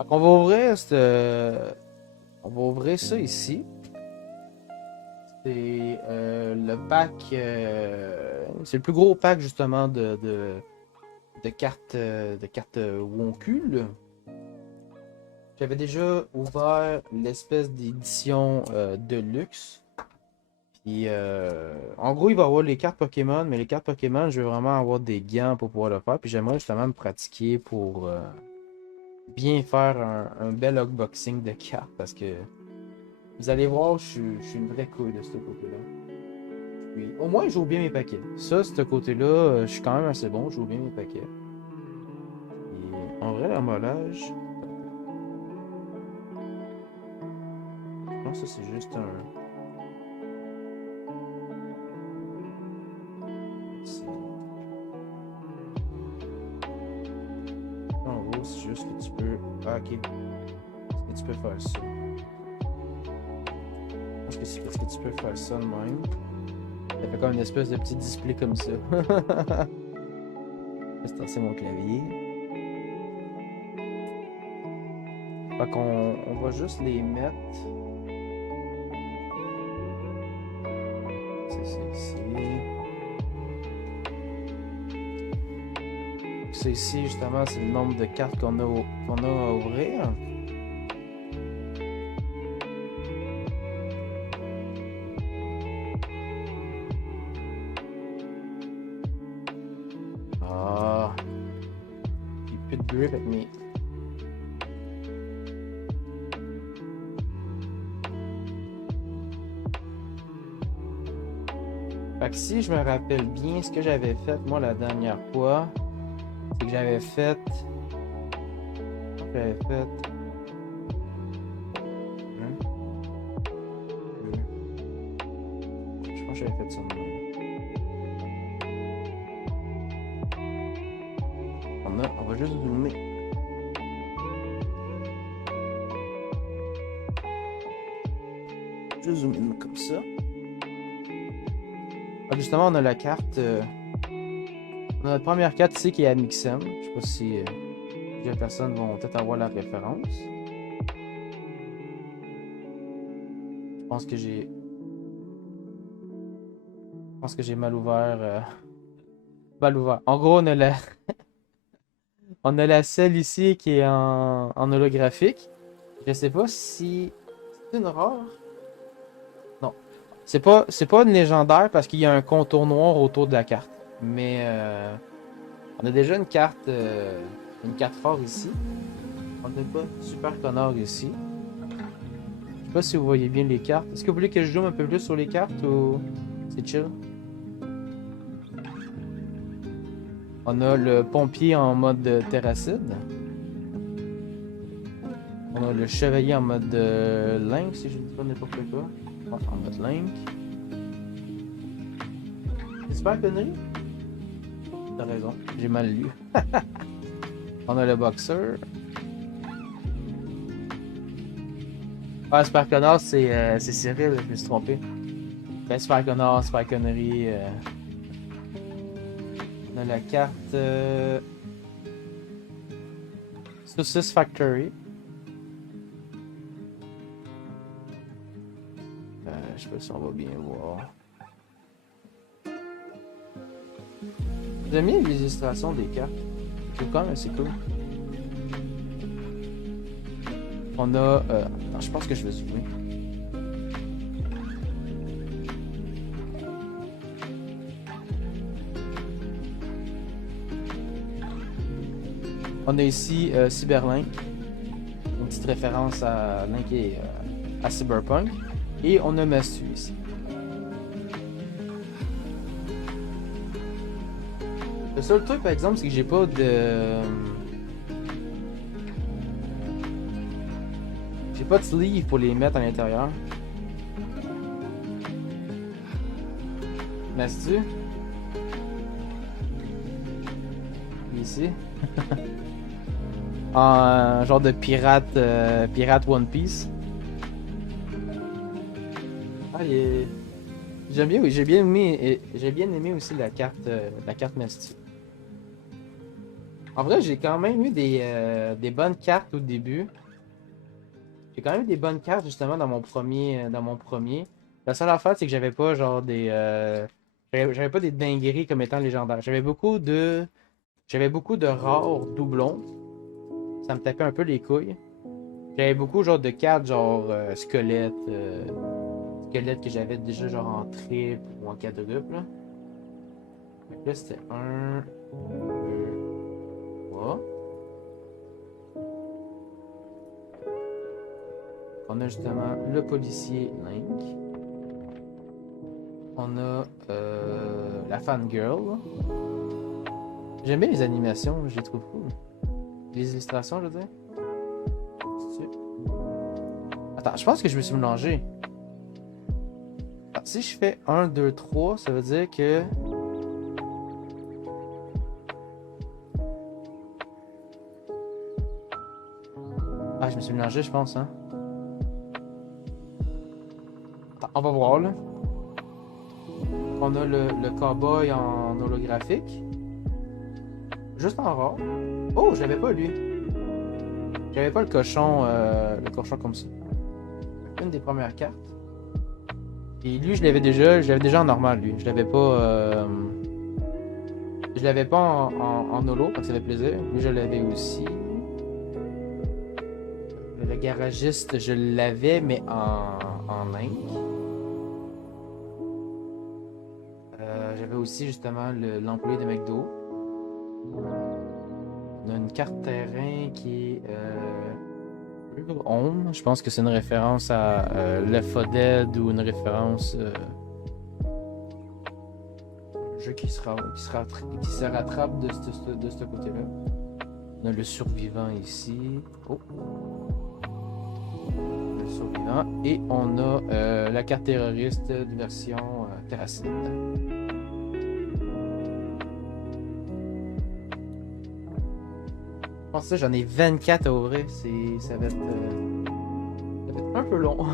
Fait qu'on va ouvrir on va ouvrir ça ici. C'est le pack. C'est le plus gros pack justement de cartes Wonkul. J'avais déjà ouvert l'espèce d'édition de luxe. Puis en gros, il va y avoir les cartes Pokémon, mais les cartes Pokémon, je veux vraiment avoir des gants pour pouvoir le faire. Puis j'aimerais justement me pratiquer pour bien faire un bel unboxing de cartes parce que vous allez voir, je suis une vraie couille de ce côté-là. Puis, au moins, je joue bien mes paquets. Ça, ce côté-là, je suis quand même assez bon, je joue bien mes paquets. Et en vrai, l'emballage, je pense que c'est juste un. En gros, c'est juste que tu peux. Ah, ok. Est-ce que tu peux faire ça? Je pense que c'est parce que tu peux faire ça de même. Ça fait comme une espèce de petit display comme ça. C'est mon clavier. Fait qu'on va juste les mettre. C'est ça ici. Ça ici, justement, c'est le nombre de cartes qu'on a à ouvrir. Ah, j'ai plus de grip avec mes. Fait que si je me rappelle bien ce que j'avais fait moi la dernière fois, c'est que j'avais fait. J'avais fait. Je pense que j'avais fait ça de même. On va juste zoomer. Juste zoomer comme ça. Ah, justement, on a la carte. On a notre première carte ici qui est Amixem. Je sais pas si les personnes vont peut-être avoir la référence. Je pense que j'ai. Je pense que j'ai mal ouvert. Mal ouvert. En gros, on a la selle ici qui est en holographique. Je sais pas si c'est une rare. Non. C'est pas une légendaire parce qu'il y a un contour noir autour de la carte. Mais on a déjà une carte forte ici. On n'a pas super connard ici. Je sais pas si vous voyez bien les cartes. Est-ce que vous voulez que je zoome un peu plus sur les cartes ou c'est chill? On a le pompier en mode terracide. On a le chevalier en mode Link, si je ne dis pas n'importe quoi. En mode Link. C'est super connerie? T'as raison, j'ai mal lu. On a le boxeur. Ah, Super Connard, c'est Cyril, je me suis trompé. Ben, Super Connard, Super Connerie. On a la carte Saucisse Factory. Je sais pas si on va bien voir. J'aime bien les illustrations des cartes. Je trouve quand même assez cool. On a. Non, je pense que je vais zoomer. On a ici Cyberlink. Une petite référence à Link et à Cyberpunk. Et on a Mastu ici. Le seul truc par exemple, c'est que j'ai pas de. J'ai pas de sleeve pour les mettre à l'intérieur. Mastu. Ici. En genre de pirate, pirate One Piece. Ah, j'aime bien, oui, j'ai bien aimé aussi la carte Mastu. En vrai, j'ai quand même eu des bonnes cartes au début. J'ai quand même eu des bonnes cartes justement dans mon premier. La seule affaire, c'est que j'avais pas genre j'avais pas des dingueries comme étant légendaires. J'avais beaucoup de rares doublons. Ça me tapait un peu les couilles. J'avais beaucoup genre de cartes genre squelettes que j'avais déjà genre en triple ou en quadruple, là. Fait que là, c'était un, deux, trois. On a justement le policier Link. On a la fangirl. J'aime bien les animations, je les trouve cool. Les illustrations, je veux dire. Attends, je pense que je me suis mélangé. Si je fais 1, 2, 3, ça veut dire que... Ah, je me suis mélangé, je pense, hein. Attends, on va voir, là. On a le cowboy en holographique. Juste en rare. Oh, je l'avais pas, lui. J'avais pas le cochon comme ça. Une des premières cartes. Et lui, je l'avais déjà en normal, lui. Je l'avais pas en holo, parce que ça fait plaisir. Lui, je l'avais aussi. Le garagiste, je l'avais, mais en Ink. J'avais aussi, justement, l'employé de McDo. On a une carte terrain qui est River Home. Je pense que c'est une référence à Left 4 Dead ou une référence un jeu qui se rattrape de ce côté-là. On a le survivant ici. Oh. Le survivant. Et on a la carte terroriste de version terracide. Je pense que ça, j'en ai 24 à ouvrir. Ça va être un peu long.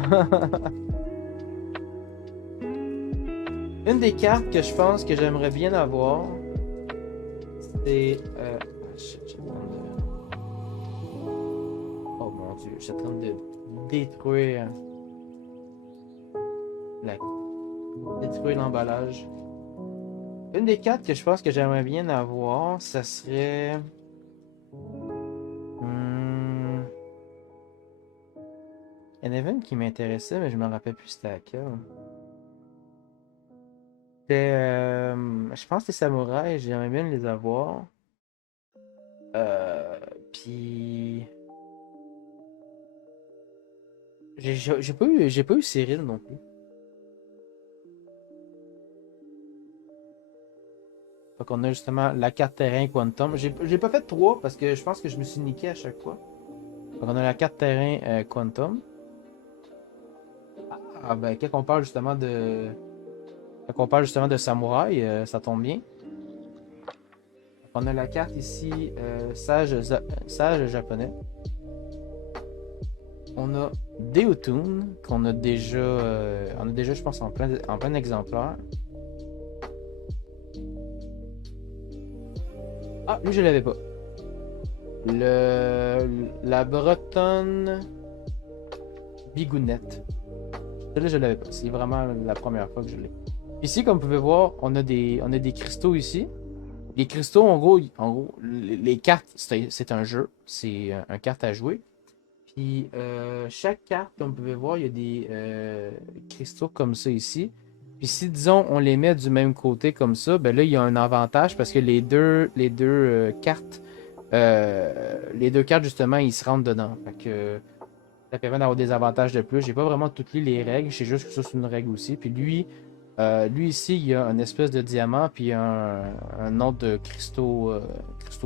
Une des cartes que je pense que j'aimerais bien avoir, c'est... Oh mon dieu, je suis en train de détruire l'emballage. Une des cartes que je pense que j'aimerais bien avoir, ça serait... Il y en avait une qui m'intéressait, mais je me rappelle plus c'était laquelle. Je pense que les samouraïs, j'aimerais bien les avoir. Puis... J'ai pas eu Cyril non plus. Donc on a justement la carte terrain Quantum. J'ai pas fait 3 parce que je pense que je me suis niqué à chaque fois. Donc on a la carte terrain Quantum. Ah ben quand on parle justement de samouraï, ça tombe bien. On a la carte ici sage japonais. On a Deotun qu'on a déjà je pense en plein exemplaire. Ah, lui je l'avais pas. La bretonne Bigounette. Celle-là je l'avais pas. C'est vraiment la première fois que je l'ai. Ici, comme vous pouvez voir, on a des cristaux ici. Les cristaux, en gros, les cartes, c'est un jeu. C'est un carte à jouer. Puis chaque carte, comme vous pouvez voir, il y a des cristaux comme ça ici. Puis si, disons, on les met du même côté comme ça, ben là, il y a un avantage parce que les deux cartes, justement, ils se rentrent dedans. Fait que ça permet d'avoir des avantages de plus. J'ai pas vraiment toutes les règles, je sais juste que ça, c'est une règle aussi. Puis lui ici, il y a une espèce de diamant, puis un autre de cristaux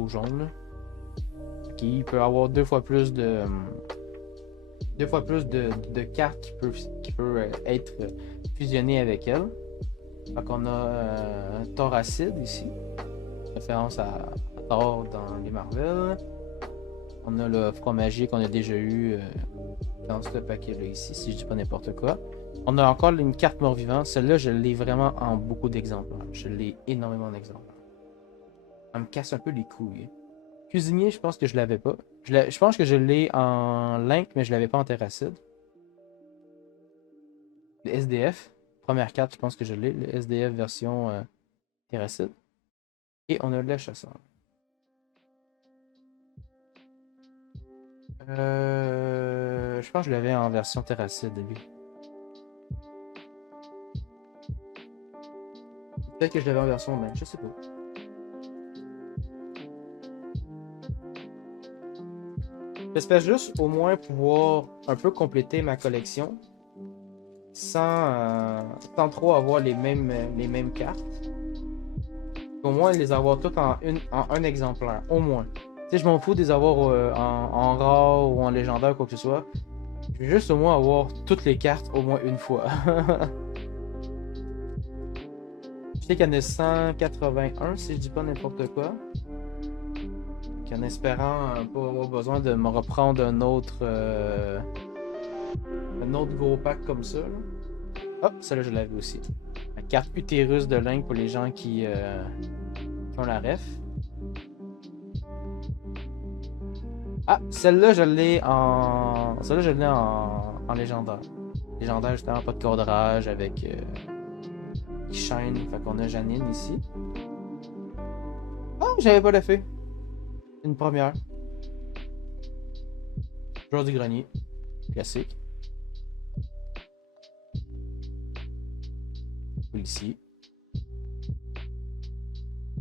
jaunes. Là. Il peut avoir deux fois plus de cartes qui peuvent être fusionnées avec elle. Donc on a un Thoracide ici, référence à Thor dans les Marvel. On a le fromager qu'on a déjà eu dans ce paquet-là ici, si je dis pas n'importe quoi. On a encore une carte mort-vivant. Celle-là, je l'ai vraiment en beaucoup d'exemplaires. Je l'ai énormément d'exemplaires. Elle me casse un peu les couilles. Cuisinier, je pense que je l'avais pas. Je pense que je l'ai en Link, mais je l'avais pas en Terracide. Le SDF, première carte, je pense que je l'ai. Le SDF version Terracide. Et on a le chasseur. Je pense que je l'avais en version Terracide, lui. Peut-être que je l'avais en version main, je sais pas. J'espère juste au moins pouvoir un peu compléter ma collection sans trop avoir les mêmes cartes. Au moins les avoir toutes en un exemplaire, au moins. Tu sais, je m'en fous de les avoir en rare ou en légendaire, quoi que ce soit. Je veux juste au moins avoir toutes les cartes au moins une fois. Je sais qu'il y en a 181 si je dis pas n'importe quoi. En espérant pas avoir besoin de me reprendre un autre gros pack comme ça. Hop, celle-là je l'avais aussi. La carte utérus de Link pour les gens qui ont la ref. Ah, celle-là je l'ai en. Celle-là je l'ai en légendaire. Légendaire justement, pas de cadrage avec qui shine. Fait qu'on a Janine ici. Ah, j'avais pas l'effet. Une première. Joueur du grenier. Classique. Ici.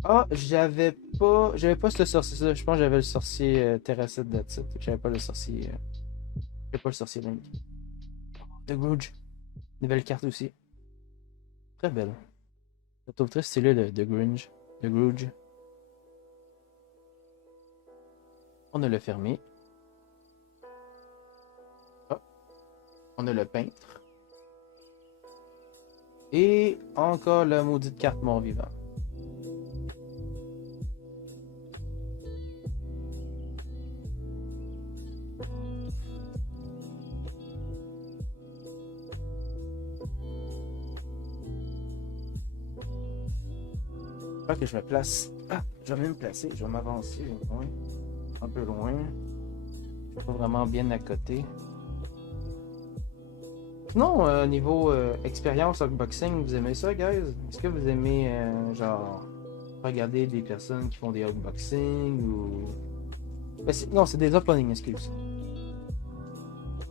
Ah, j'avais pas ce sorcier. Je pense que j'avais le sorcier Terracid that's it. J'avais pas le sorcier. J'avais pas le sorcier Link. The Grudge. Nouvelle carte aussi. Très belle. Je trouve très stylé le The Grudge. The Grudge. On a le fermier. Ah, on a le peintre. Et encore la maudite carte mort-vivant. Que je me place. Ah, je vais me placer. Je vais m'avancer loin. Un peu loin. Je suis pas vraiment bien à côté. Sinon, niveau expérience unboxing, vous aimez ça, guys? Est-ce que vous aimez, genre, regarder des personnes qui font des unboxings ou. Ben, non, c'est des openings, excuse.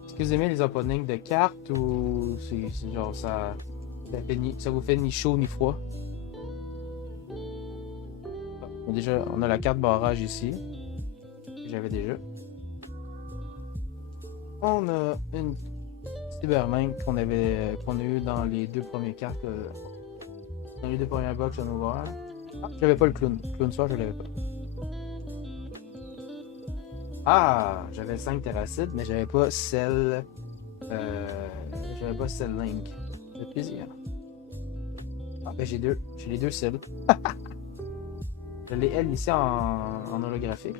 Est-ce que vous aimez les openings de cartes ou c'est genre ça vous fait ni chaud ni froid? Déjà, on a la carte barrage ici. Que j'avais déjà. On a une Cyberman qu'on a eu dans les deux premières cartes. Dans les deux premières box qu'on a ouvert. Ah, j'avais pas le clown. Clown soir, je l'avais pas. Ah, j'avais 5 terracides, mais j'avais pas celle. J'avais pas celle Link. Ça fait plaisir. Ah, ben j'ai deux. J'ai les deux celles. Je l'ai elle ici en holographique.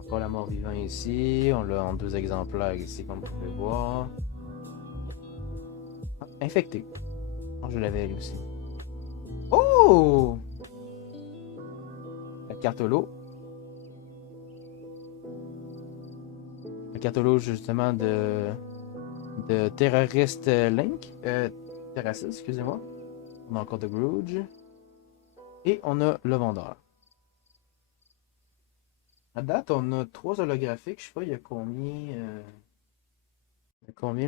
Encore la mort-vivant ici. On l'a en deux exemplaires ici, comme vous pouvez voir. Ah, infecté. Oh, je l'avais elle aussi. Oh! La carte holo. La carte holo, justement, de terroriste Link. Terraciste, excusez-moi. On a encore de Grudge. Et on a le vendeur. À date, on a 3 holographiques. Je sais pas, il y a combien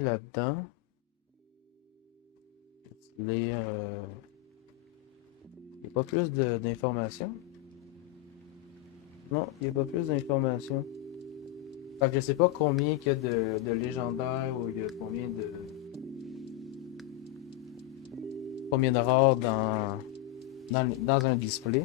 là-dedans? Il n'y a pas plus d'informations. Non, il n'y a pas plus d'informations. Fait que je sais pas combien il y a de légendaires ou il y a combien de rares dans un display.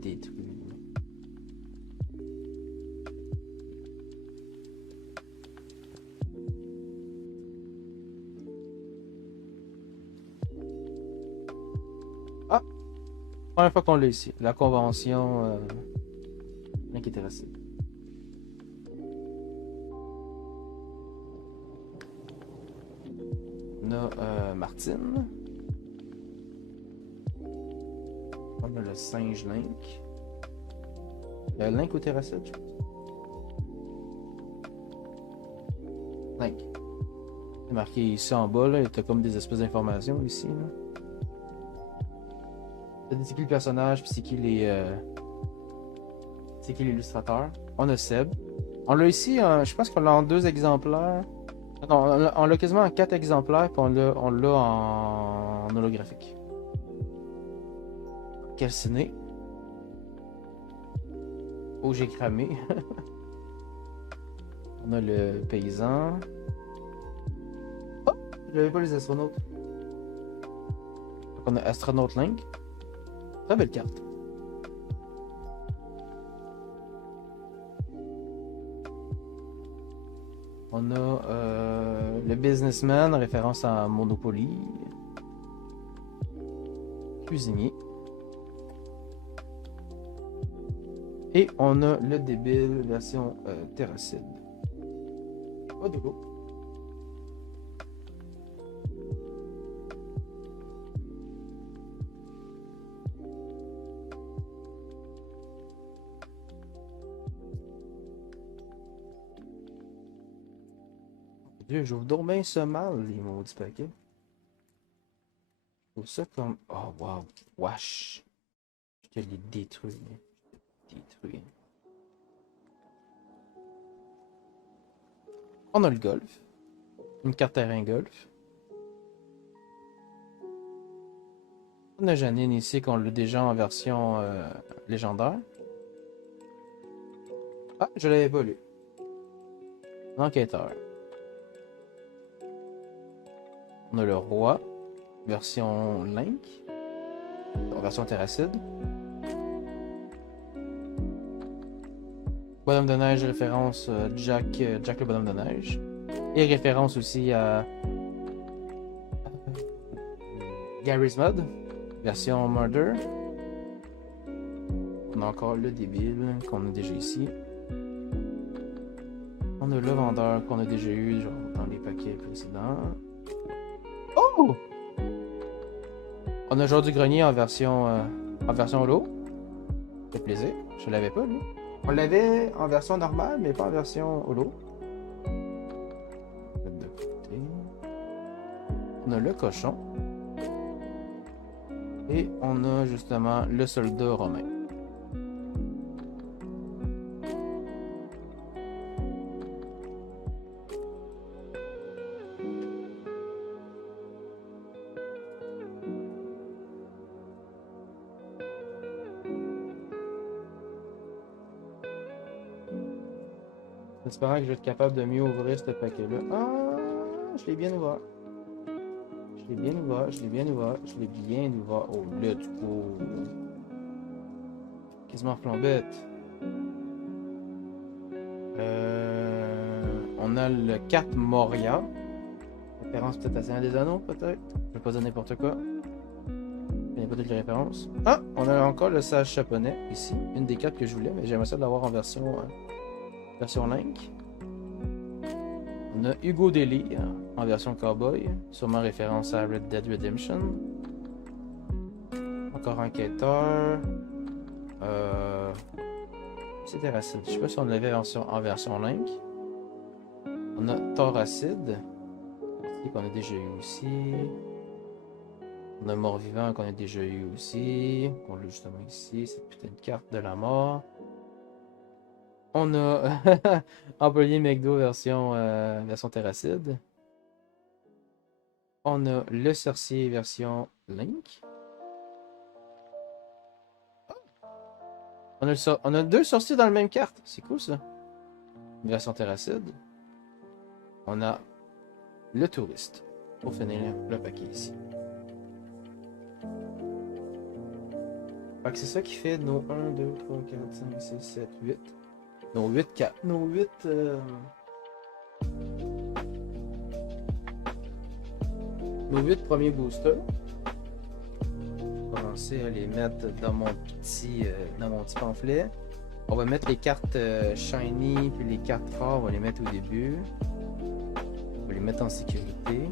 Détruit. Ah! Première fois qu'on l'a ici. La convention qui est intéressée. On a Martine. On a le singe Link. Link ou Terracid, je pense. Link. C'est marqué ici en bas, là. T'as comme des espèces d'informations ici, là. C'est qui le personnage, puis c'est qui les. C'est qui l'illustrateur. On a Seb. On l'a ici, je pense qu'on l'a en 2 exemplaires. Non, on l'a quasiment en 4 exemplaires, puis on l'a en holographique. Calciné. Oh, j'ai cramé. On a le paysan. Oh, j'avais pas les astronautes. Donc on a Astronaute Link. Très belle carte. On a le Businessman, référence à Monopoly. Cuisinier. Et on a le débile version Terracid. Pas de l'eau. Dieu, j'ouvre donc bien ce mal, les maudits paquets. Je trouve ça comme. Oh, wow. Wesh. Je te l'ai détruit. Détruit. On a le golf. Une carte terrain golf. On a Janine ici qu'on l'a déjà en version légendaire. Ah, je l'avais pas lu. Enquêteur. On a le roi, version Link, version Terracid. Bonhomme de neige, référence Jack le bonhomme de neige. Et référence aussi à Garry's Mod, version Murder. On a encore le débile qu'on a déjà ici. On a le vendeur qu'on a déjà eu genre, dans les paquets précédents. Oh! On a Joueur du Grenier en version holo. Ça fait plaisir. Je l'avais pas, lui. On l'avait en version normale, mais pas en version holo. De côté. On a le cochon. Et on a justement le soldat romain. J'espère que je vais être capable de mieux ouvrir ce paquet-là. Ah, je l'ai bien ouvert. Je l'ai bien ouvert, je l'ai bien ouvert, je l'ai bien ouvert. Oh, là, du coup. Quasiment flambette. On a le 4 Moria. Référence peut-être à Seigneur des Anneaux, peut-être. Je vais pas dire n'importe quoi. Il n'y a pas toutes les références. Ah, on a encore le sage japonais ici. Une des 4 que je voulais, mais j'aimerais ça l'avoir en version Link. On a Hugo Deli en version Cowboy, sûrement référence à Red Dead Redemption. Encore Enquêteur. C'était Racide. Je sais pas si on l'avait en version Link. On a Thoracide, qu'on a déjà eu aussi. On a Mort-Vivant qu'on a déjà eu aussi. On l'a justement ici, cette putain de carte de la mort. On a Employé McDo version Terracide. On a le sorcier version Link. On a 2 sorciers dans la même carte. C'est cool ça. Version Terracide. On a le touriste. Pour finir le paquet ici. Fait que c'est ça qui fait nos 1, 2, 3, 4, 5, 6, 7, 8. Nos 8 cartes. Nos 8. Nos 8 premiers boosters. Je vais commencer à les mettre dans mon petit pamphlet. On va mettre les cartes shiny puis les cartes rares, on va les mettre au début. On va les mettre en sécurité.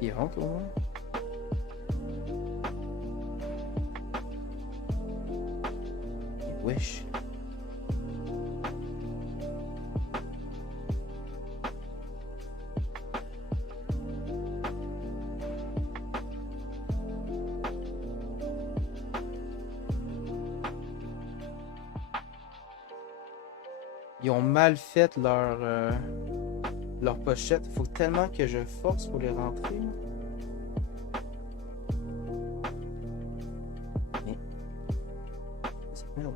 Qui rentre au moins. Wesh. Ils ont mal fait leur pochette. Faut tellement que je force pour les rentrer. Mais... Merde.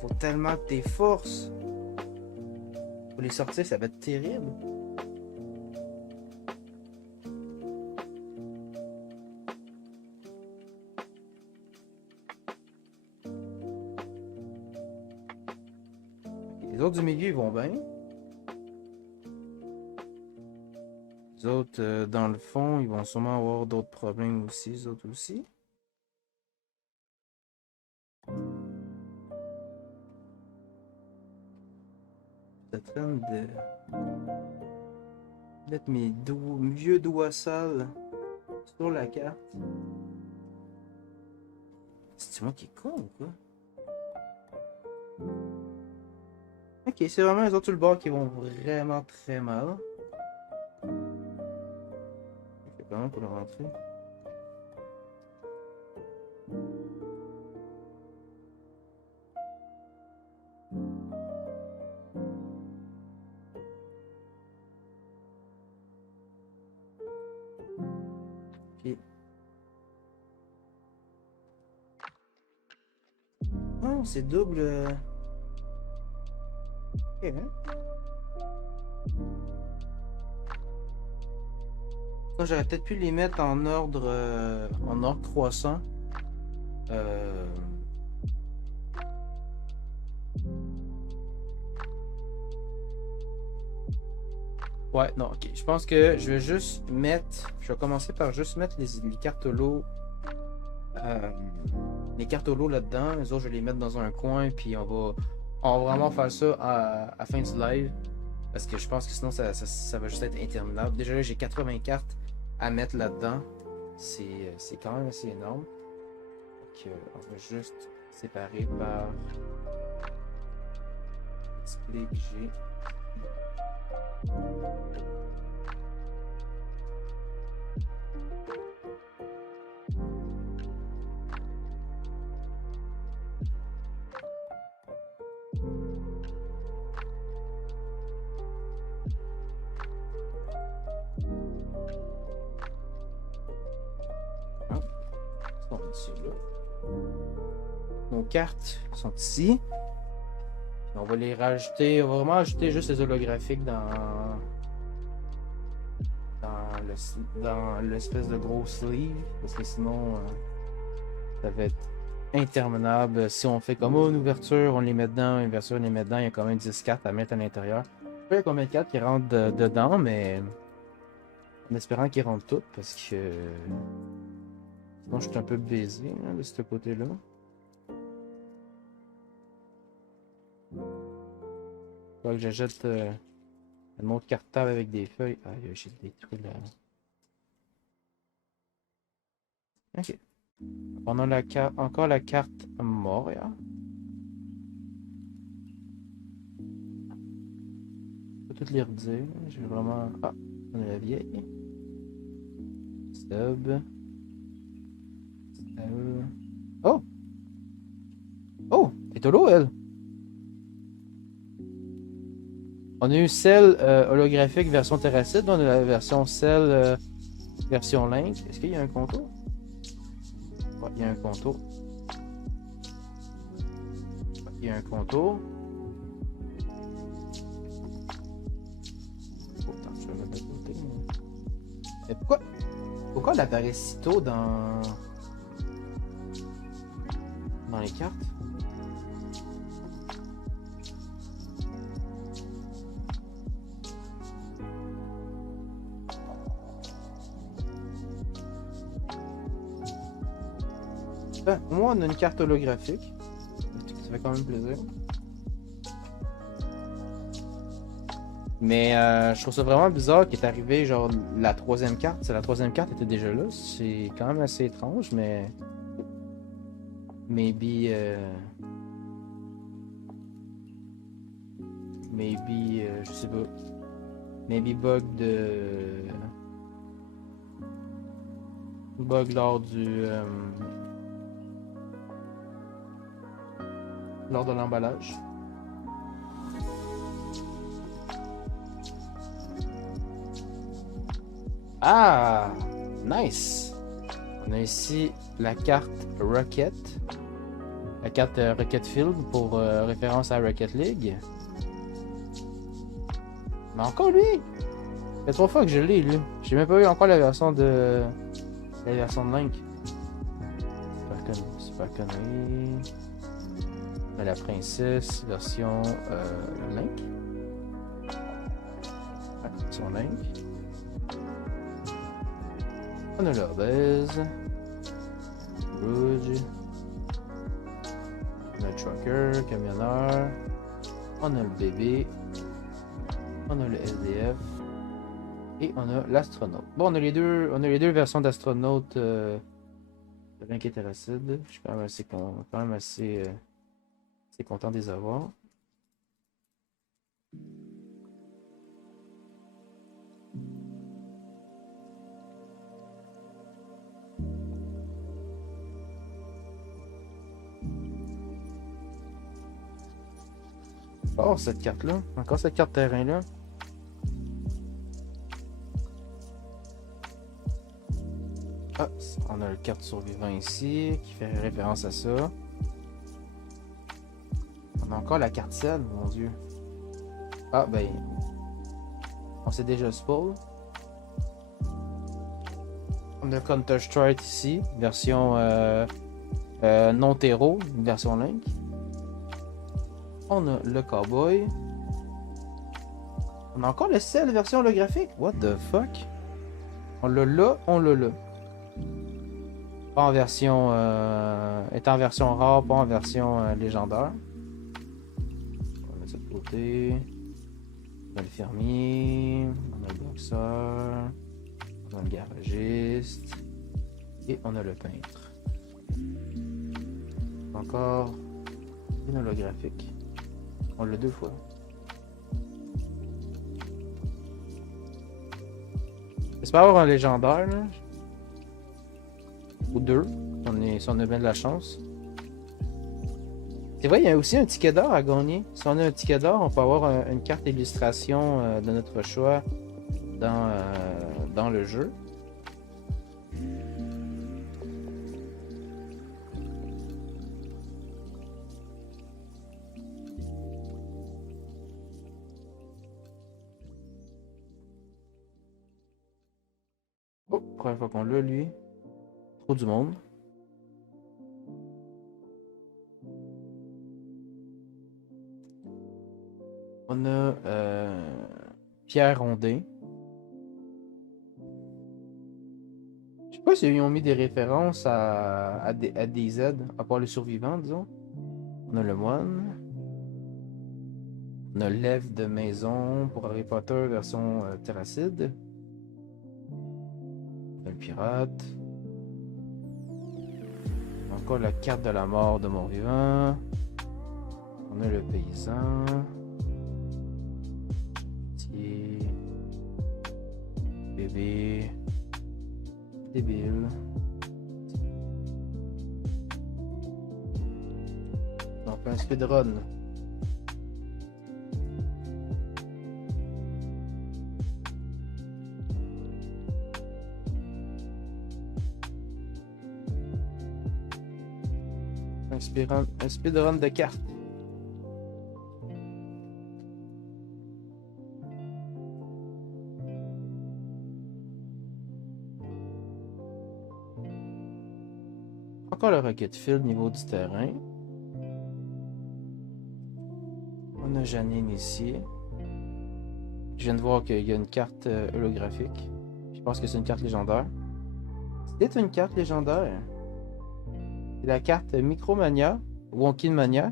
Faut tellement que t'es forces. Pour les sortir, ça va être terrible. Les autres du milieu, ils vont bien. Les autres, dans le fond, ils vont sûrement avoir d'autres problèmes aussi, les autres aussi. Je train de mettre mes vieux doigts sales sur la carte. C'est moi qui est con ou quoi? Ok, c'est vraiment les autres sur le bord qui vont vraiment très mal. C'est vraiment pour le rentrer. Ok. Oh, c'est double. Ok, hein? J'aurais peut-être pu les mettre en ordre croissant. Ouais, non, ok. Je pense que je vais juste mettre. Je vais commencer par juste mettre les cartes holo. Les cartes holo là-dedans. Les autres, je vais les mettre dans un coin. Puis on va vraiment faire ça à la fin du live. Parce que je pense que sinon, ça va juste être interminable. Déjà là, j'ai 80 cartes à mettre là-dedans. C'est quand même assez énorme. Donc, on va juste séparer par display que j'ai. Nos cartes sont ici. Puis on va les rajouter. On va vraiment ajouter juste les holographiques dans l'espèce de gros sleeve. Parce que sinon, ça va être interminable. Si on fait comme une ouverture, on les met dedans, une ouverture, on les met dedans, il y a quand même 10 cartes à mettre à l'intérieur. Je sais pas combien de cartes qui rentrent dedans, mais en espérant qu'ils rentrent toutes parce que sinon je suis un peu baisé hein, de ce côté-là. Faut que j'achète un autre cartable avec des feuilles. Ah, j'ai détruit là. Ok. On a encore la carte Moria. Je peux toutes les redire. Je vais vraiment. Ah, on a la vieille. Sub. Oh! Oh! Elle est holo, elle! On a eu celle holographique version Terracide, on a la version celle version Link. Est-ce qu'il y a un contour? Ouais, il y a un contour. Ouais, il y a un contour. Mais pourquoi elle apparaît si tôt dans les cartes? Ben, au moins, on a une carte holographique. Ça fait quand même plaisir. Mais je trouve ça vraiment bizarre qu'il est arrivé, genre, la troisième carte. La troisième carte était déjà là. C'est quand même assez étrange, mais... Maybe... Maybe... je sais pas. Maybe bug lors du... lors de l'emballage. Ah! Nice! On a ici la carte Rocket. La carte Rocket Field pour référence à Rocket League. Mais encore lui! Ça fait 3 fois que je l'ai, lui. J'ai même pas eu encore la version de... La version de Link. Super connerie. La princesse, version Link. Ah, version Link. On a l'obèse. Rouge. On a le trucker, camionneur. On a le bébé. On a le SDF. Et on a l'astronaute. Bon, on a les deux versions d'astronaute de Link et Terracide. Je suis quand même assez content de les avoir. Oh, cette carte-là. Encore cette carte terrain-là. Ah, on a le carte survivant ici, qui fait référence à ça. On a encore la carte sel, mon dieu. Ah, ben... On sait déjà spoil. On a Counter-Strike ici, version non terreau, version Link. On a le cowboy. On a encore le sel version holographique. What the fuck? On l'a là, on l'a là. Pas en version... est en version rare, pas en version légendaire. On a ça de côté. On a le fermier. On a le boxeur. On a le garagiste. Et on a le peintre. Encore une holographique. On l'a 2 fois. J'espère avoir un légendaire, là. Ou 2. Si on a bien de la chance. C'est vrai, il y a aussi un ticket d'or à gagner. Si on a un ticket d'or, on peut avoir une carte illustration de notre choix dans le jeu. Oh, première fois qu'on l'a, lui. Trop du monde. On a Pierre Rondin. Je sais pas s'ils ont mis des références à des aides, à part le survivant, disons. On a le moine. On a l'Ève de maison pour Harry Potter version Terracide. On a le pirate. Encore la carte de la mort de Mort-Vivant. On a le paysan. Petit. Bébé. Débile. On fait un speedrun. Un speedrun de cartes. encore le Rocket Field niveau du terrain. On a Janine ici. Je viens de voir qu'il y a une carte holographique. Je pense que c'est une carte légendaire. C'est une carte légendaire. C'est la carte Micromania, Wonkin Mania.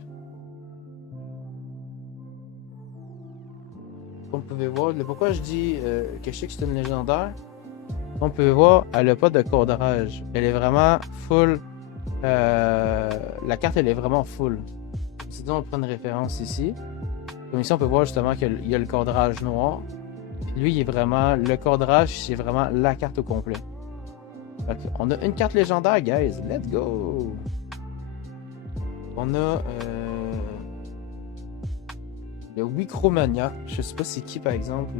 Comme vous pouvez voir, pourquoi je dis que je sais que c'est une légendaire. Comme vous pouvez voir, elle n'a pas de cadrage. Elle est vraiment full. La carte, elle est vraiment full. Si on prend une référence ici. Comme ici, on peut voir justement qu'il y a le cadrage noir. Puis lui, il est vraiment. Le cadrage, c'est vraiment la carte au complet. On a une carte légendaire, guys. Let's go! On a le Wicromania. Je sais pas c'est qui, par exemple.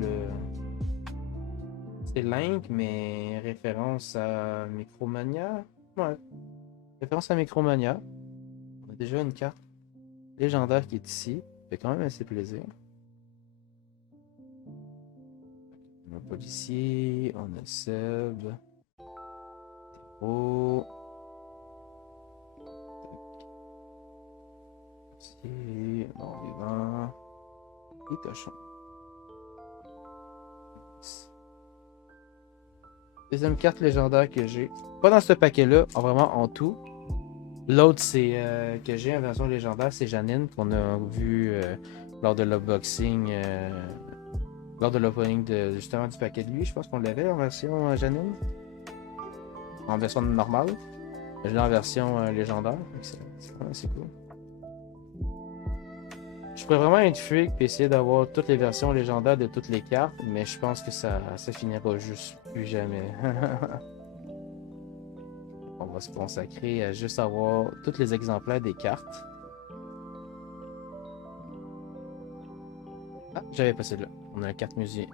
C'est Link, mais référence à Micromania. Ouais. Référence à Micromania. On a déjà une carte légendaire qui est ici. Ça fait quand même assez plaisir. On a Policier, on a Seb. Oh. Bon vivant. Et cochon. Deuxième carte légendaire que j'ai. Pas dans ce paquet-là, vraiment en tout. L'autre, c'est que j'ai en version légendaire, c'est Janine, qu'on a vu lors de l'unboxing. Lors de l'opening justement du paquet de lui. Je pense qu'on l'avait en version Janine. En version normale. Je l'ai en version légendaire. C'est vraiment assez cool. Je pourrais vraiment être freak et essayer d'avoir toutes les versions légendaires de toutes les cartes, mais je pense que ça finira juste plus jamais. On va se consacrer à juste avoir tous les exemplaires des cartes. Ah, j'avais pas celle-là. On a la carte musée.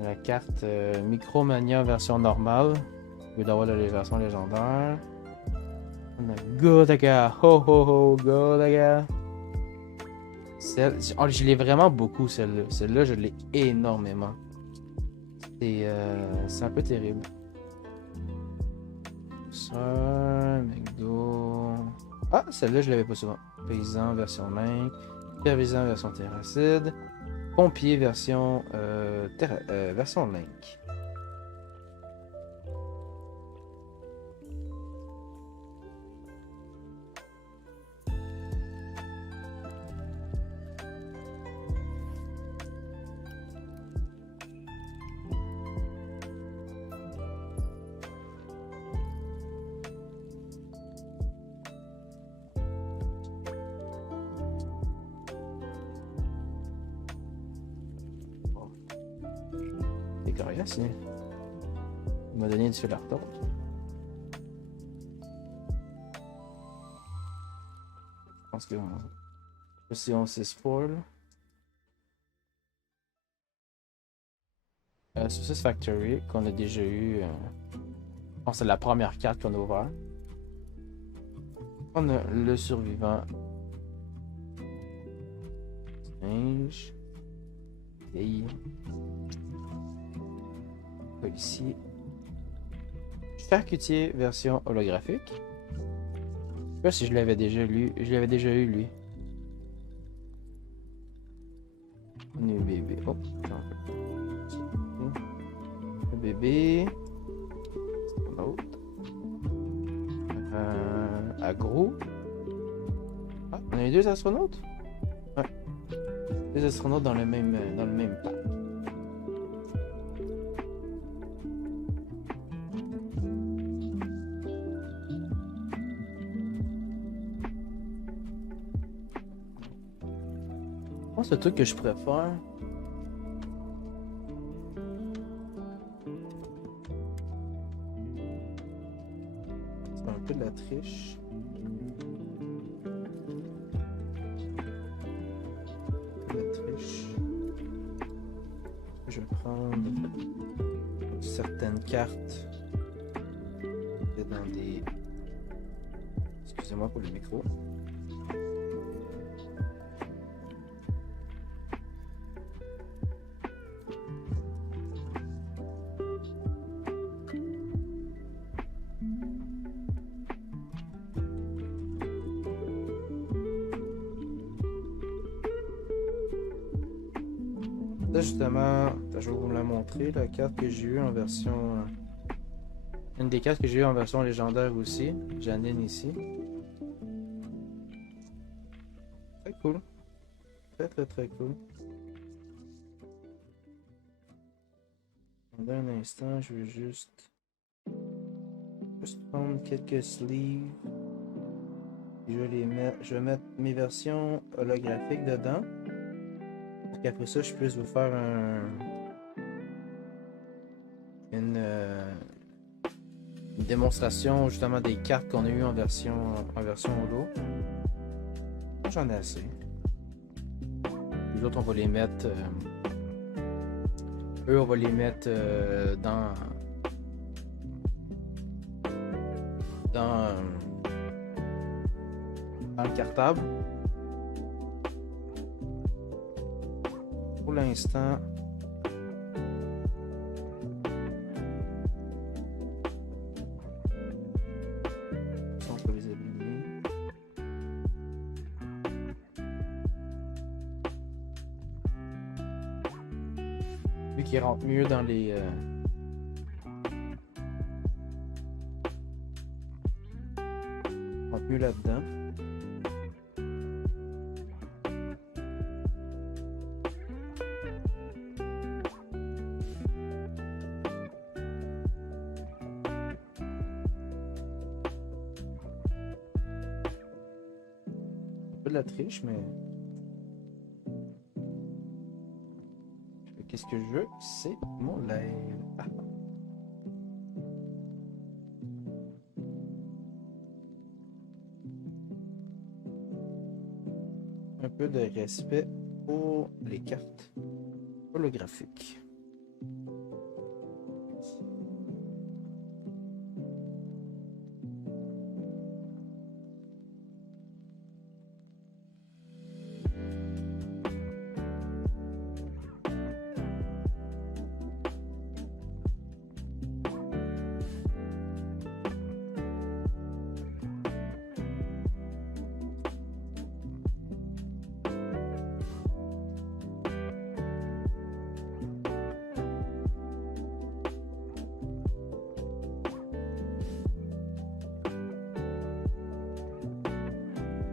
La carte Micromania version normale. Au lieu d'avoir la version légendaire. On a Godaga. Ho ho ho, Godaga. Je l'ai vraiment beaucoup celle-là. Celle-là, je l'ai énormément. C'est un peu terrible. Ça, McDo. Ah, celle-là, je l'avais pas souvent. Paysan version Link. Paysan version Terracide. Pompier version version Link. Il m'a donné du fil à retordre. Je pense que si on s'est spoil. Saucisse Factory qu'on a déjà eu. Je pense que c'est la première carte qu'on a ouverte. On a le survivant. Singe. Vieille. Policier. Charcutier version holographique. Je sais pas si je l'avais déjà lu. Je l'avais déjà eu lui. On est bébé. Oh, le bébé. L'autre. Agro. Ah, on a eu deux astronautes? Ouais. Deux astronautes dans le même pack. Je pense que le truc que je préfère. C'est un peu de la triche. Je vais prendre certaines cartes dans des. Excusez-moi pour le micro. Ça, justement, je vais vous la montrer, la carte que j'ai eue en version. Une des cartes que j'ai eues en version légendaire aussi. Janine ici. Très cool. Très très très cool. Pendant un instant, je vais juste prendre quelques sleeves. Je vais mettre mes versions holographiques dedans. Pour qu'après ça, je puisse vous faire une démonstration justement des cartes qu'on a eues en version holo. J'en ai assez. Les autres, on va les mettre. Eux, on va les mettre dans le cartable. Pour l'instant, on peut les aligner. Vu qu'ils rentrent mieux dans les rentrent mieux là-dedans. De la triche, mais qu'est-ce que je veux? C'est mon live. Ah. Un peu de respect pour les cartes holographiques.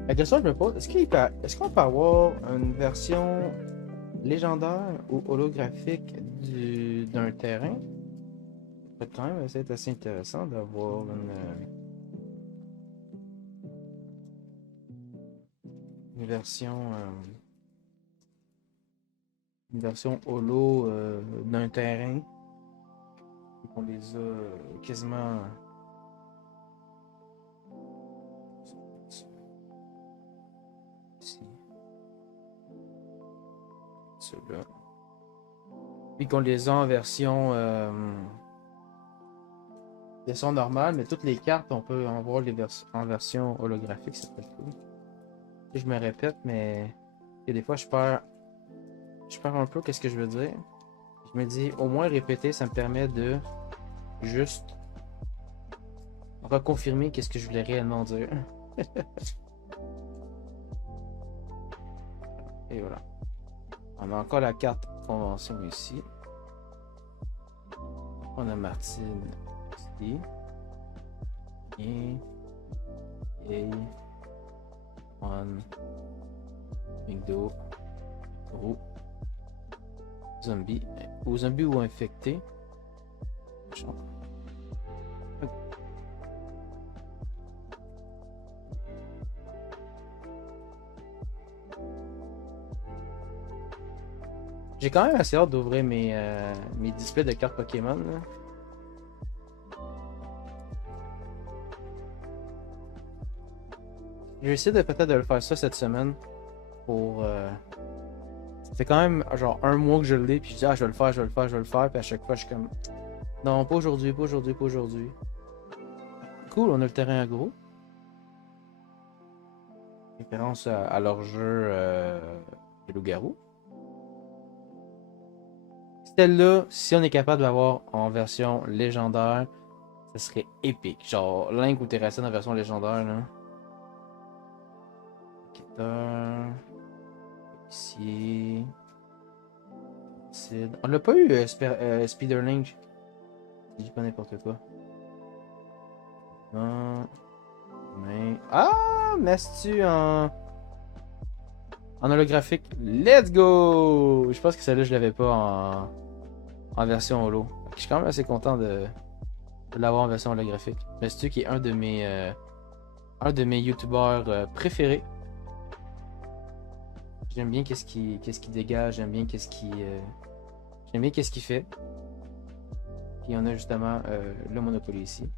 La question que je me pose, est-ce qu'on peut avoir une version légendaire ou holographique d'un terrain? Ça peut quand même être assez intéressant d'avoir une version holo d'un terrain. On les a quasiment. Ici. Ceux-là. Puis qu'on les a en version normale, mais toutes les cartes, on peut en voir en version holographique, c'est très cool. Et je me répète, mais des fois je perds un peu qu'est-ce que je veux dire. Je me dis, au moins répéter, ça me permet de juste reconfirmer qu'est-ce que je voulais réellement dire. Et voilà. On a encore la carte convention ici. On a Martine ici. Et One. Migdo. Gros. Zombie. Ou zombie ou infecté. J'ai quand même assez hâte d'ouvrir mes displays de cartes Pokémon. Là. Je vais essayer peut-être de le faire ça cette semaine. Pour. Ça fait quand même genre un mois que je l'ai, puis je dis, je vais le faire, je vais le faire, je vais le faire, puis à chaque fois, je suis comme. Non, pas aujourd'hui, pas aujourd'hui, pas aujourd'hui. Cool, on a le terrain aggro. Référence à leur jeu de loup-garou. Celle-là, si on est capable de l'avoir en version légendaire, ça serait épique. Genre Link ou Terracine en version légendaire. Là. Enquêteur. Policier. On l'a pas eu, Spiderling. Si je dis pas n'importe quoi. Non. Mais... Ah! Mastu en holographique. Let's go! Je pense que celle-là, je l'avais pas en version holo. Je suis quand même assez content de l'avoir en version holographique. Mastu qui est un de mes youtubeurs préférés. J'aime bien qu'est-ce qu'il dégage, j'aime bien qu'est-ce qu'il fait. Puis on a justement le Monopoly ici.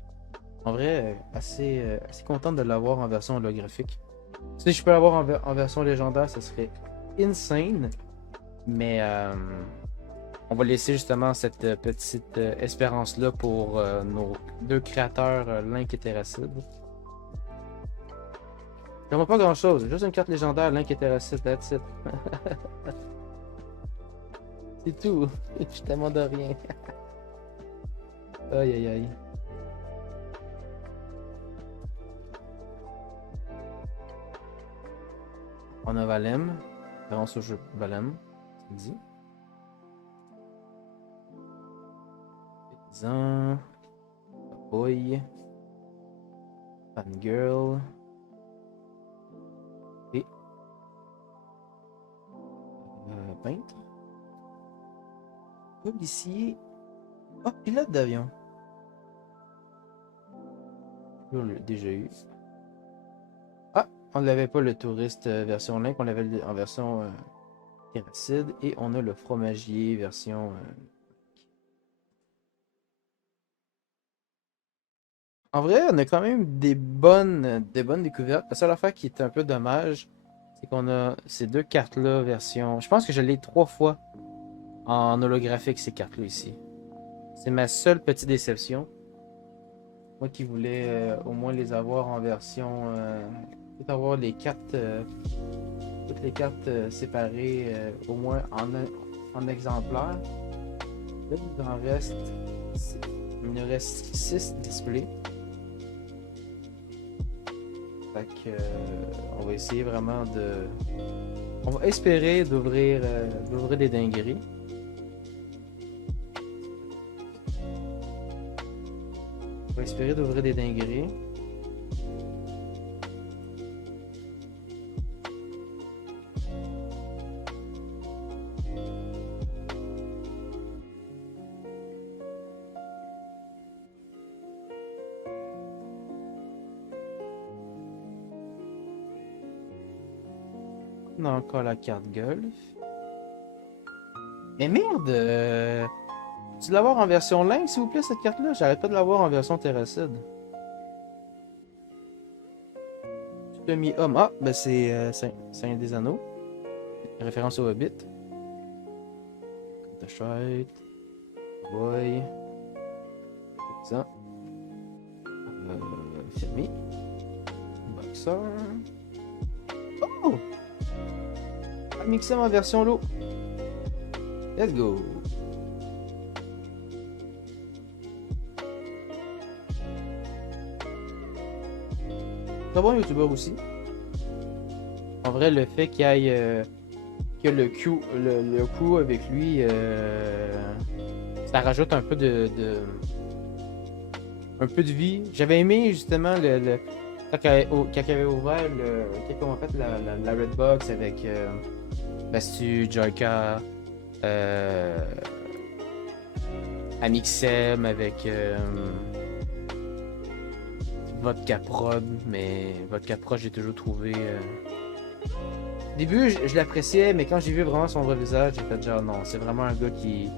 En vrai, assez content de l'avoir en version holographique. Si je peux l'avoir en version légendaire, ça serait insane. Mais on va laisser justement cette petite espérance-là pour nos deux créateurs, Link et Terracid. J'aimerais pas grand-chose, juste une carte légendaire, Link et Terracid, that's it. C'est tout. Je te demande rien. Aïe aïe aïe. On a Valem. Référence au jeu Valem. C'est dit. Paysan. Boy. Fangirl. Et. Peintre. Policier. Oh, pilote d'avion. On l'a déjà eu. Ah, on l'avait pas le touriste version Link, on l'avait en version Terracid. Et on a le fromagier version. En vrai, on a quand même des bonnes découvertes. La seule affaire qui est un peu dommage, c'est qu'on a ces deux cartes-là version. Je pense que je l'ai 3 fois en holographique, ces cartes-là ici. C'est ma seule petite déception. Moi qui voulais au moins les avoir en version. Peut-être avoir les cartes. Toutes les cartes séparées au moins en exemplaires. Là, il nous reste 6 displays. Fait que, on va essayer vraiment de. On va espérer d'ouvrir des dingueries. On va espérer d'ouvrir des dingueries. On a encore la carte golf. Mais merde! Tu l'avoir en version Link, s'il vous plaît, cette carte-là? J'arrête pas de l'avoir en version Terracid. Tu l'as mis homme. Ah, ben c'est un des Anneaux. Référence au Hobbit. The Shite. Boy. Ça. Fermé. Boxer. Oh! Mixem en version low. Let's go. Très bon youtubeur aussi. En vrai, le fait qu'il aille que le crew avec lui, ça rajoute un peu un peu de vie. J'avais aimé justement quand il avait ouvert quand on a fait la Red Box avec Bastu, Joyka, Amixem avec Vodka Prod, mais Vodka Prod j'ai toujours trouvé. Au début je l'appréciais, mais quand j'ai vu vraiment son vrai visage, j'ai fait genre non, c'est vraiment un gars qui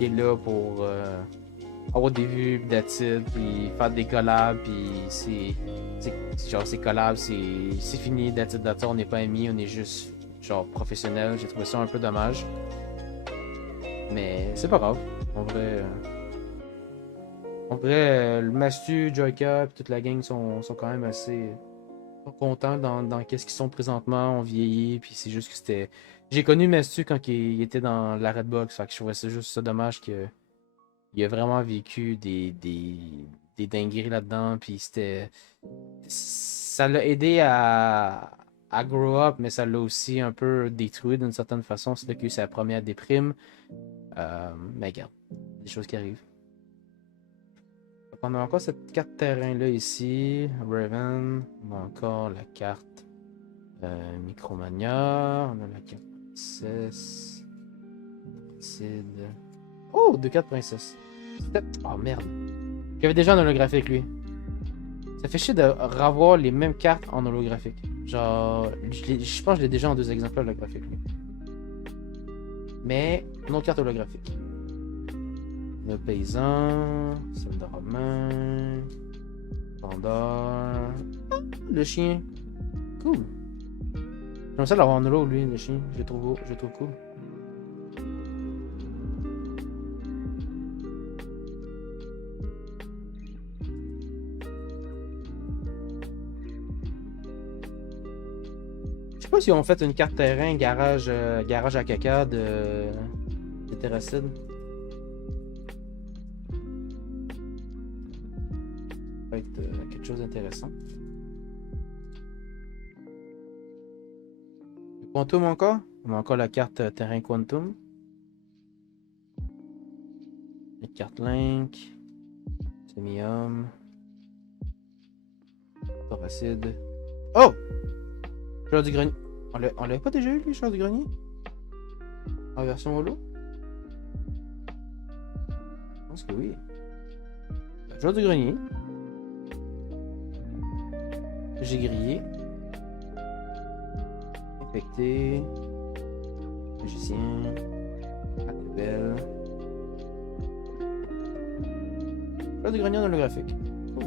est là pour avoir des vues, that's it, puis faire des collabs, puis genre ces collabs, c'est fini, that's it, on n'est pas amis, on est juste genre professionnel. J'ai trouvé ça un peu dommage, mais c'est pas grave. En vrai, le Mastu, Joyka, puis toute la gang sont quand même assez contents dans qu'est-ce qu'ils sont présentement. On vieillit, puis c'est juste que c'était. J'ai connu Mastu quand il était dans la Redbox, fait que je trouvais ça juste ça dommage que il a vraiment vécu des dingueries là-dedans, puis c'était. Ça l'a aidé à grow up, mais ça l'a aussi un peu détruit d'une certaine façon. C'est là qu'il a eu sa première déprime. Mais regarde, des choses qui arrivent. Donc, on a encore cette carte terrain-là ici. Raven. On a encore la carte Micromania. On a la carte princesse. Sid. Oh, deux cartes princesse. Oh merde. J'avais déjà un holographique lui. Ça fait chier de revoir les mêmes cartes en holographique. Genre, je pense que je l'ai déjà en deux exemplaires holographiques lui. Mais, une autre carte holographique. Le paysan, soldat romain, vendeur, le chien. Cool. J'aime ça l'avoir en holo, lui, le chien. Je le trouve beau, je le trouve cool. Je sais pas si on fait une carte terrain, garage à caca de Terracide. Ça va être quelque chose d'intéressant. Le Quantum encore. On a encore la carte terrain Quantum. La carte Link. Semium. Toracide. Oh! Joueur du grenier. On l'avait pas déjà eu, lui, joueur du grenier? En version holo? Je pense que oui. Joueur du grenier. J'ai grillé. Infecté. Magicien. Belle. Joueur du grenier en holographique. Cool.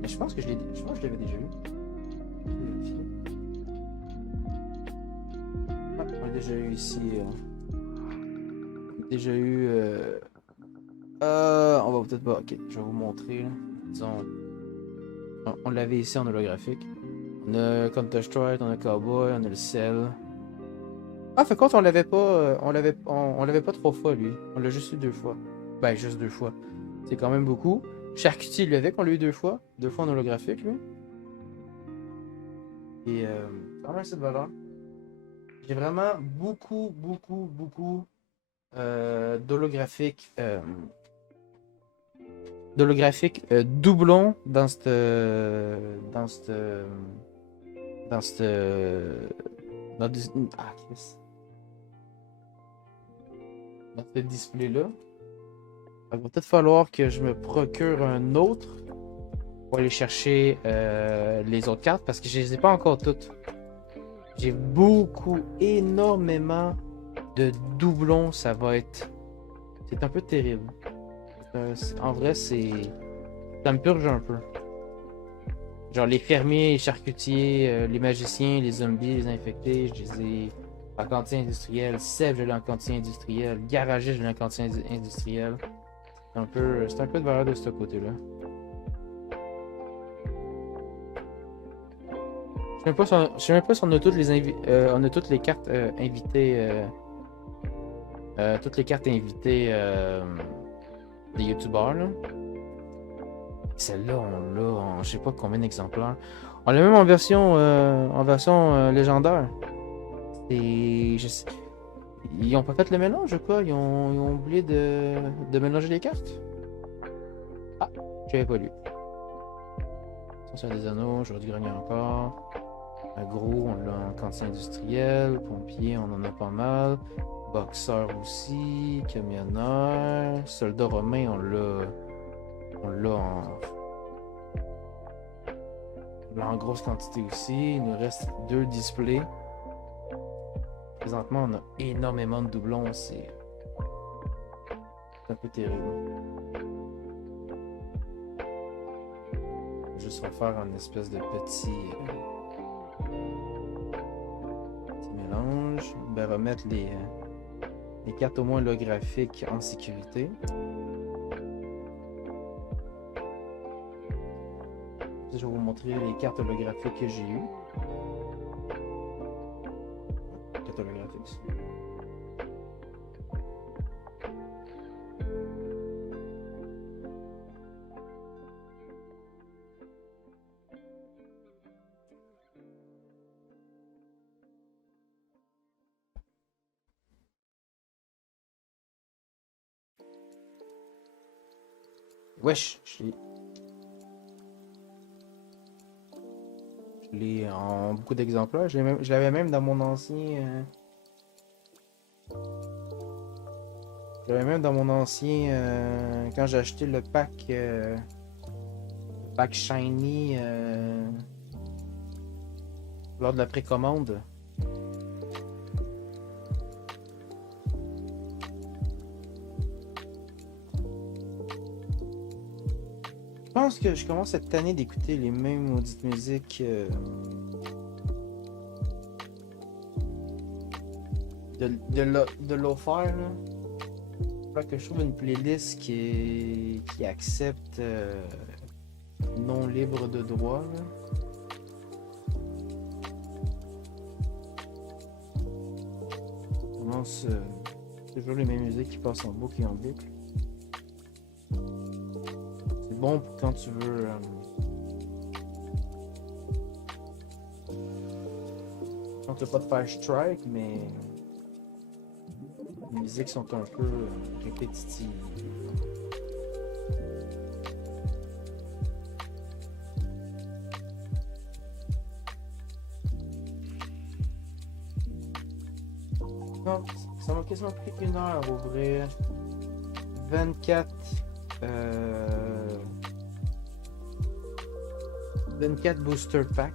Mais je pense que je l'avais déjà eu. On l'a déjà eu ici. On a déjà eu. On va peut-être pas. Ok, je vais vous montrer. Là. Disons. On l'avait ici en holographique. On a Counter-Strike, on a Cowboy, on a le Cell. Ah, fait compte, on l'avait pas. On l'avait pas 3 fois, lui. On l'a juste eu 2 fois. Ben, juste 2 fois. C'est quand même beaucoup. Charcutier, lui, avec, on l'a eu 2 fois. 2 fois en holographique, lui. Et quand même cette valeur. J'ai vraiment beaucoup d'holographiques. D'holographiques doublons dans cette. Dans cette. Dans cette. Ah, Chris. Dans ce display-là. Il va peut-être falloir que je me procure un autre pour aller chercher les autres cartes parce que je les ai pas encore toutes. J'ai énormément de doublons. Ça va être. C'est un peu terrible. En vrai, ça me purge un peu. Genre les fermiers, les charcutiers, les magiciens, les zombies, les infectés, je les ai en quantité industrielle. Sèvres, je l'ai en quantité industrielle. Garagiste, je l'ai en quantité industrielle. C'est un peu de valeur de ce côté-là. Je sais même pas si on a toutes les cartes invitées. Toutes les cartes invitées des youtubeurs là. Celle-là, on l'a en je sais pas combien d'exemplaires. On l'a même en version légendaire. Ils ont pas fait le mélange ou quoi? Ils ont oublié de mélanger les cartes? Ah, j'avais pas lu. Attention des anneaux, j'aurais dû grogner encore. Agro, on l'a en quantité industrielle. Pompier, on en a pas mal. Boxeur aussi. Camionneur. Soldat romain, on l'a en grosse quantité aussi. Il nous reste 2 displays. Présentement, on a énormément de doublons. C'est un peu terrible. Je vais juste refaire un espèce de petit mélange. Ben, remettre les cartes au moins holographiques en sécurité. Je vais vous montrer les cartes holographiques que j'ai eues. Cartes holographiques. Wesh, je l'ai en beaucoup d'exemplaires. Je l'avais même dans mon ancien. Je l'avais même dans mon ancien. Quand j'ai acheté le pack Shiny lors de la précommande. Je pense que je commence cette année d'écouter les mêmes maudites musiques de lo-fi, là. Faudrait que je trouve une playlist qui accepte non libre de droit, là. Je commence toujours les mêmes musiques qui passent en boucle et en boucle. C'est bon pour quand tu veux quand tu veux pas te faire strike, mais les musiques sont un peu répétitives. Non, ça m'a quasiment pris 1 heure à ouvrir 24 booster packs.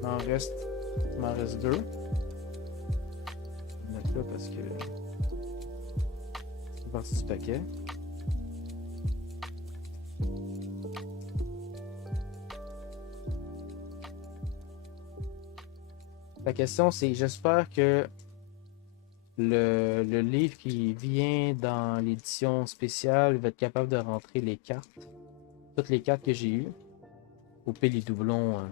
Il m'en reste 2. Je vais mettre là parce que c'est parti du paquet. La question c'est, j'espère que le livre qui vient dans l'édition spéciale va être capable de rentrer les cartes. Toutes les cartes que j'ai eues. Couper les doublons.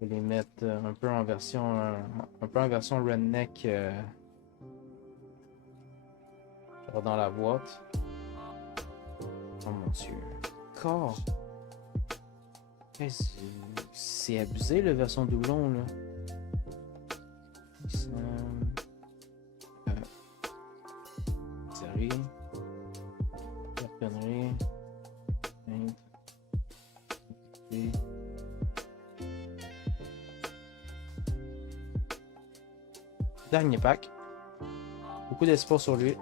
Je vais les mettre un peu en version redneck dans la boîte. Oh mon dieu. Corps. C'est abusé la version doublon là. Série. Cartonnerie. Dernier pack. Beaucoup d'espoir sur lui.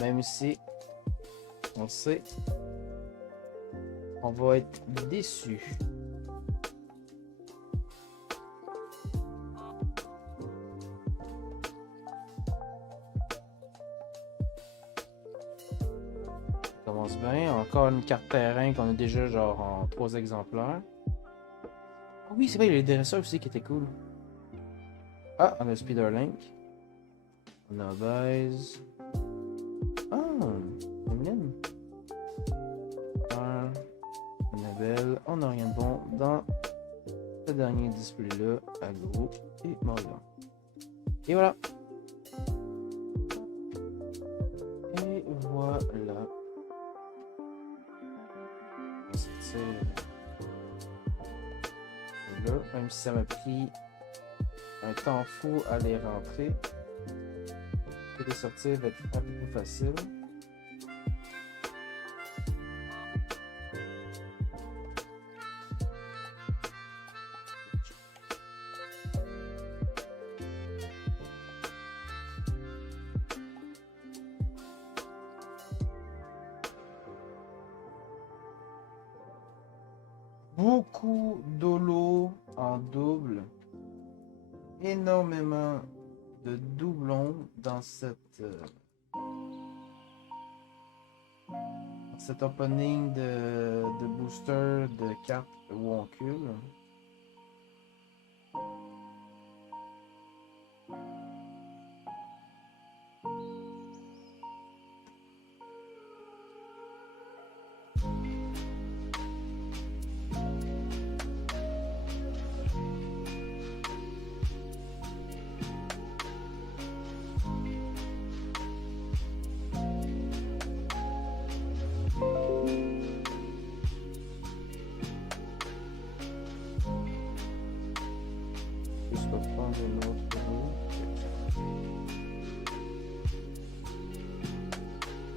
Même si on sait on va être déçu. Ça commence bien. Encore une carte terrain qu'on a déjà genre en 3 exemplaires. Ah oui, c'est vrai, il y a les dresseurs aussi qui étaient cool. Ah, on a Spiderlink. On a Base. Ah, Eminem. Annabelle. On n'a rien de bon dans ce dernier display là. Agro et Mario. Et voilà. Et voilà. On va sortir là, même si ça m'a pris un temps fou à les rentrer. Les sortir va être un peu plus facile. Beaucoup d'holo en double. Énormément de doublons dans cet opening de booster de cartes Wonkul.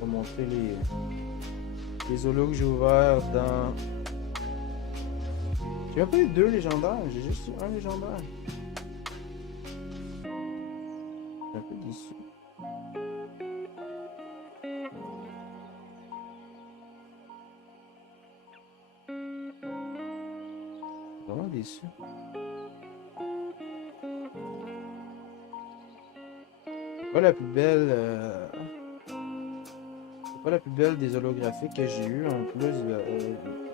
vais montrer les holos que j'ai ouverts dans... J'ai même pas eu 2 légendaires, j'ai juste eu un légendaire. Je suis un peu déçu. Vraiment déçu. C'est pas la plus belle... C'est pas la plus belle des holographiques que j'ai eu en plus,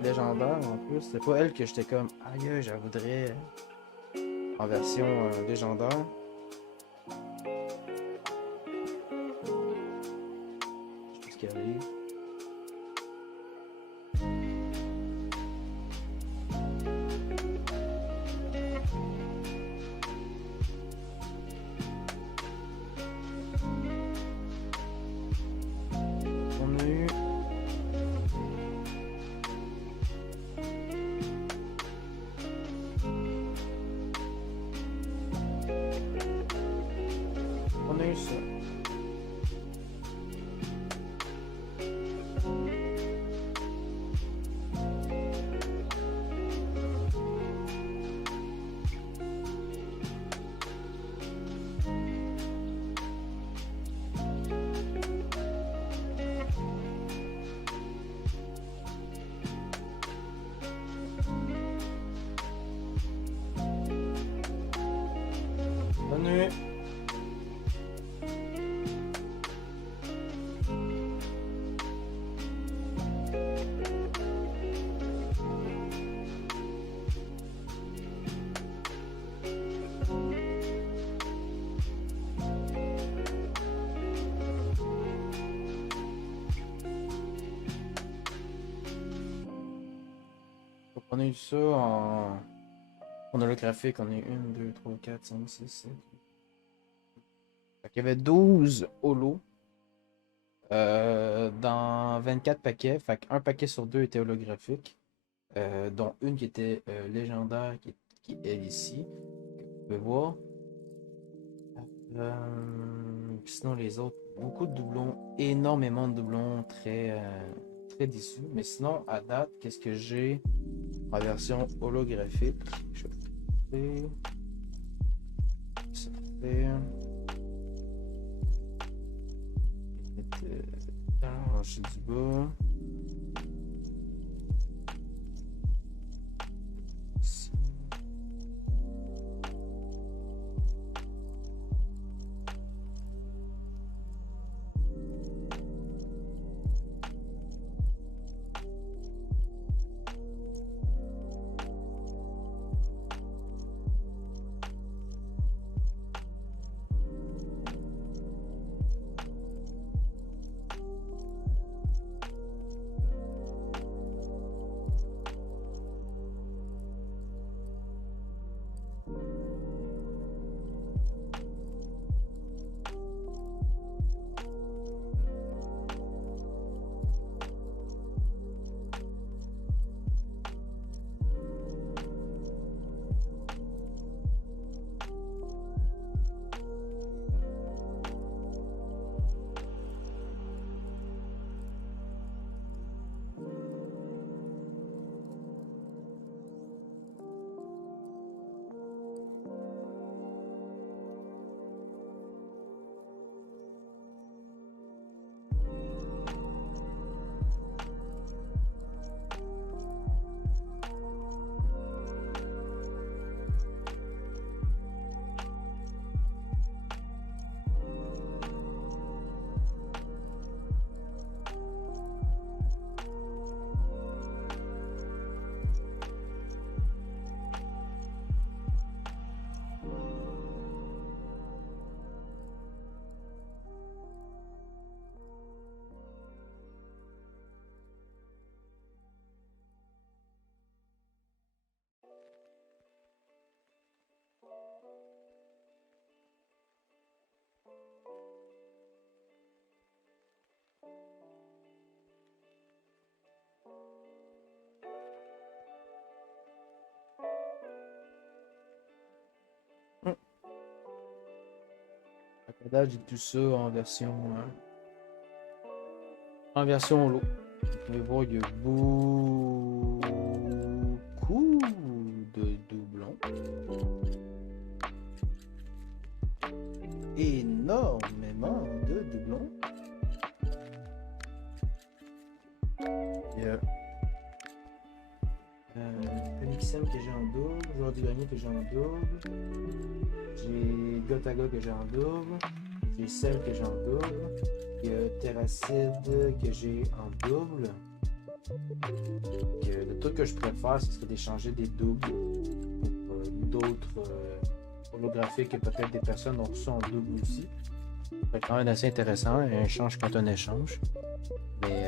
légendaire en plus. C'est pas elle que j'étais comme, aïe, je la voudrais en version légendaire. Je sais ce qui arrive. On a eu... On a eu ça. Bonne nuit. Donc, on a eu ça en holographique. On a eu 1, 2, 3, 4, 5, 6, 7. Il y avait 12 holos dans 24 paquets. Fait qu'un paquet sur 2 était holographique. Dont une qui était légendaire, qui est elle ici. Vous pouvez voir. Sinon les autres, beaucoup de doublons, énormément de doublons, très déçus. Mais sinon, à date, qu'est-ce que j'ai en version holographique? Je vais ça fait... Dans la rangée du bas. Ici. À date, j'ai tout ça en version En version lot. Vous pouvez voir, il y a beaucoup de doublons. Énormément de doublons. Il y a Phoenixem que j'ai en double, Joueur du Grenier que j'ai en double, j'ai Gotaga que j'ai en double, j'ai Cell que j'ai en double, il y a Terracide que j'ai en double. Le truc que je pourrais faire, ce serait d'échanger des doubles pour d'autres holographiques que peut-être des personnes ont reçu en double aussi. C'est quand même assez intéressant, un échange quand on échange. Mais